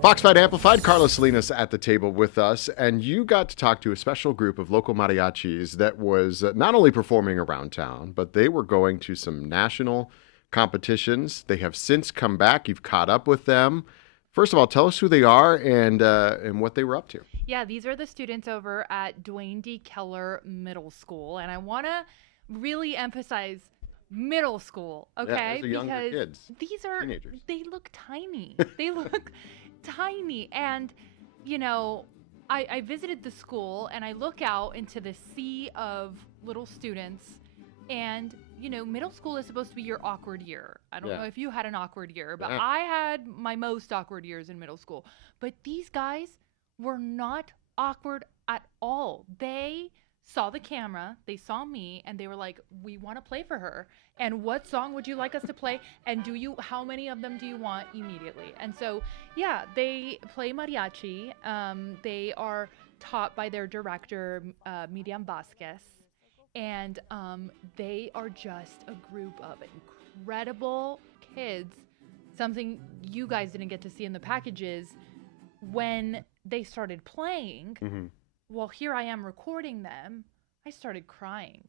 Fox Fight Amplified, Carlos Salinas at the table with us, and you got to talk to a special group of local mariachis that was not only performing around town, but they were going to some national competitions. They have since come back. You've caught up with them. First of all, tell us who they are and what they were up to. Yeah, these are the students over at Duane D. Keller Middle School. And I want to really emphasize middle school, Yeah, okay? these are younger Because kids, these are, teenagers. they look tiny. They look tiny. And, you know, I visited the school and I look out into the sea of little students. And, middle school is supposed to be your awkward year. I don't Yeah. know if you had an awkward year, but Yeah. I had my most awkward years in middle school. But these guys were not awkward at all. They saw the camera, they saw me, and they were like, "We want to play for her. And what song would you like us to play? And how many of them do you want immediately?" And so, yeah, they play mariachi. They are taught by their director, Miriam Vasquez. And they are just a group of incredible kids. Something you guys didn't get to see in the packages when they started playing. Mm-hmm. Well, here I am recording them. I started crying,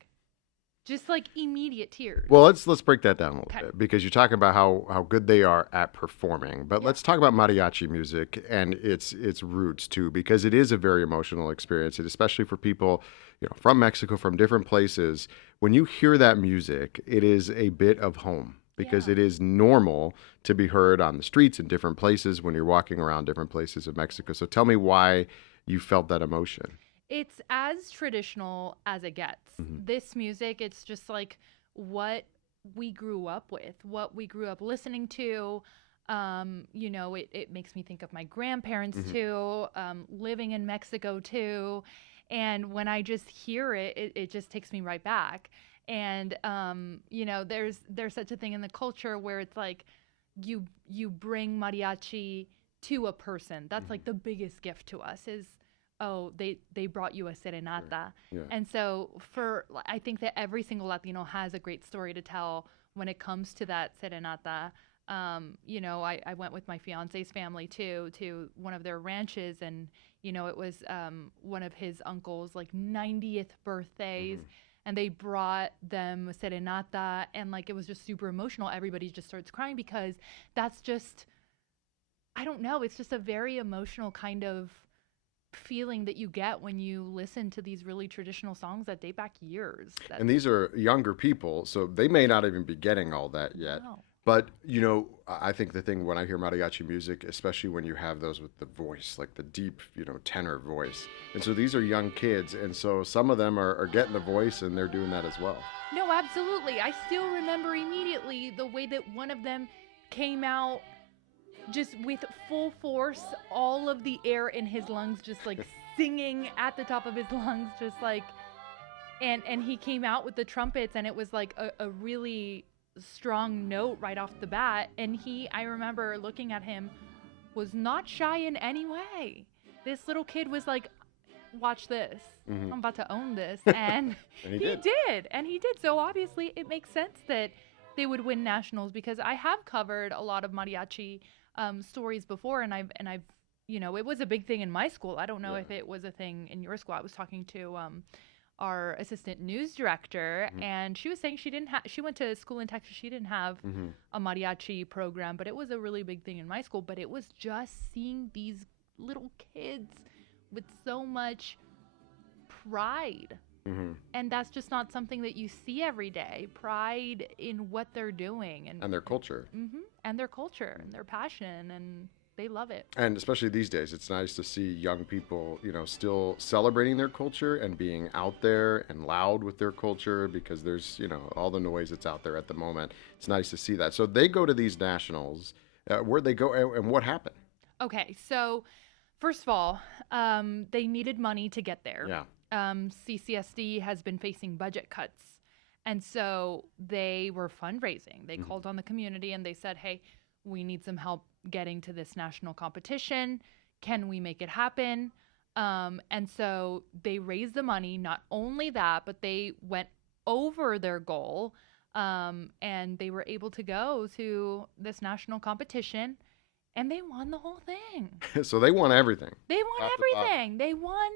just like immediate tears. Well, let's break that down a little Okay. bit because you talk about how good they are at performing. But Yeah. let's talk about mariachi music and its roots too, because it is a very emotional experience, and especially for people, from Mexico, from different places. When you hear that music, it is a bit of home because Yeah. it is normal to be heard on the streets in different places when you're walking around different places of Mexico. So tell me why you felt that emotion. It's as traditional as it gets. Mhm. This music, it's just like what we grew up with, what we grew up listening to. It makes me think of my grandparents Mhm. too, living in Mexico too. And when I just hear it just takes me right back. And there's such a thing in the culture where it's like you bring mariachi to a person. That's like the biggest gift to us is, oh, they brought you a serenata. Yeah. And so I think that every single Latino has a great story to tell when it comes to that serenata. I went with my fiance's family too to one of their ranches, and it was one of his uncle's like 90th birthdays. And they brought them serenata, and like it was just super emotional. Everybody just starts crying because that's just, I don't know, it's just a very emotional kind of feeling that you get when you listen to these really traditional songs that date back years. And these are younger people, so they may not even be getting all that yet. Wow. But, I think the thing when I hear mariachi music, especially when you have those with the voice, like the deep, tenor voice. And so these are young kids. And so some of them are getting the voice and they're doing that as well. No, absolutely. I still remember immediately the way that one of them came out just with full force, all of the air in his lungs, just like singing at the top of his lungs, just like, and he came out with the trumpets, and it was like a really strong note right off the bat. And I remember looking at him, was not shy in any way. This little kid was like, watch this. Mhm. I'm about to own this. And And he he did. did. And he did. So obviously it makes sense that they would win nationals, because I have covered a lot of mariachi stories before, and I've it was a big thing in my school. I don't know Yeah. if it was a thing in your school. I was talking to our assistant news director, and she was saying she went to school in Texas. She didn't have Mhm. a mariachi program, but it was a really big thing in my school. But it was just seeing these little kids with so much pride. Mhm. And that's just not something that you see every day. Pride in what they're doing And their culture. and their culture and their passion, and they love it. And especially these days, it's nice to see young people, still celebrating their culture and being out there and loud with their culture because there's, all the noise that's out there at the moment. It's nice to see that. So they go to these nationals. Where'd they go and what happened? Okay, so first of all, they needed money to get there. Yeah. CCSD has been facing budget cuts. And so they were fundraising. They called on the community and they said, hey, we need some help getting to this national competition. Can we make it happen? And so they raised the money. Not only that, but they went over their goal, and they were able to go to this national competition. and they won the whole thing. So they won everything. They won Top to bottom. everything. They won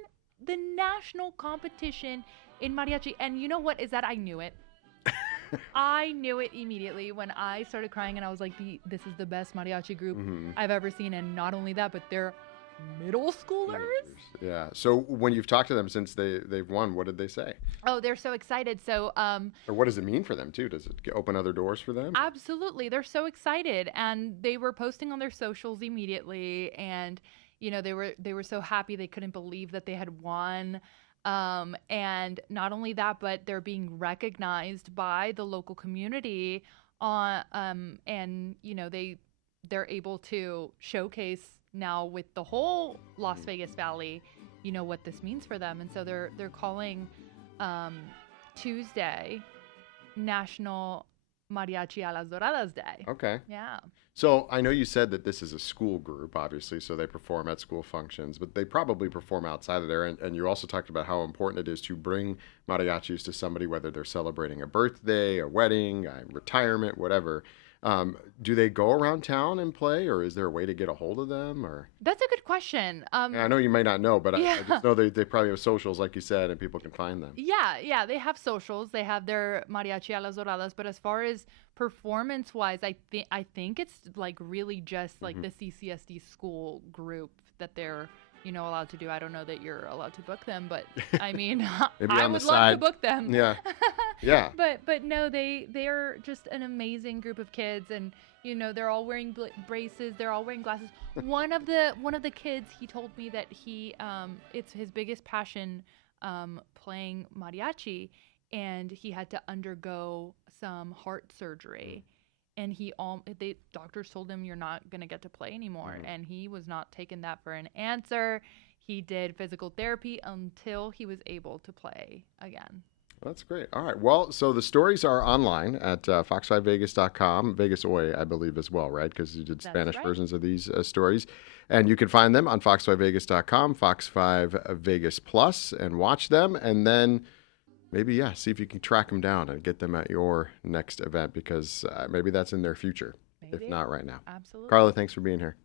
the national competition in mariachi. And you know what is that? I knew it. I knew it immediately when I started crying, and I was like, this is the best mariachi group I've ever seen. And not only that, but they're middle schoolers. Yeah. So when you've talked to them since they've won, what did they say? Oh, they're so excited. So Or what does it mean for them too? Does it open other doors for them? absolutely, they're so excited, and they were posting on their socials immediately, and they were so happy. They couldn't believe that they had won. And not only that, but they're being recognized by the local community on and they're able to showcase now with the whole Las Vegas Valley, what this means for them. And so they're calling Tuesday National Mariachi a las Doradas Day. Okay. Yeah. So I know you said that this is a school group, obviously, so they perform at school functions, but they probably perform outside of there. And you also talked about how important it is to bring mariachis to somebody, whether they're celebrating a birthday, a wedding, a retirement, whatever. Do they go around town and play, or is there a way to get a hold of them? Or That's a good question. I know you may not know, but Yeah. I just know they probably have socials, like you said, and people can find them. Yeah, they have socials. They have their Mariachi a las Doradas, but as far as performance-wise, I think it's like really just like the CCSD school group that they're allowed to do. I don't know that you're allowed to book them, but I mean, Maybe I on the would love to side. book them. Yeah. Yeah. But no, they're just an amazing group of kids, and they're all wearing braces. They're all wearing glasses. One of the kids, he told me that it's his biggest passion, playing mariachi, and he had to undergo some heart surgery. And doctors told him, you're not going to get to play anymore. And he was not taking that for an answer. He did physical therapy until he was able to play again. That's great. All right. Well, so the stories are online at fox5vegas.com. Vegas Oy, I believe, as well, right? Because you did That's Spanish right. versions of these stories. And you can find them on fox5vegas.com, Fox5 Vegas Plus, and watch them. And then maybe, see if you can track them down and get them at your next event, because maybe that's in their future, Maybe. if not right now. Absolutely. Carla, thanks for being here.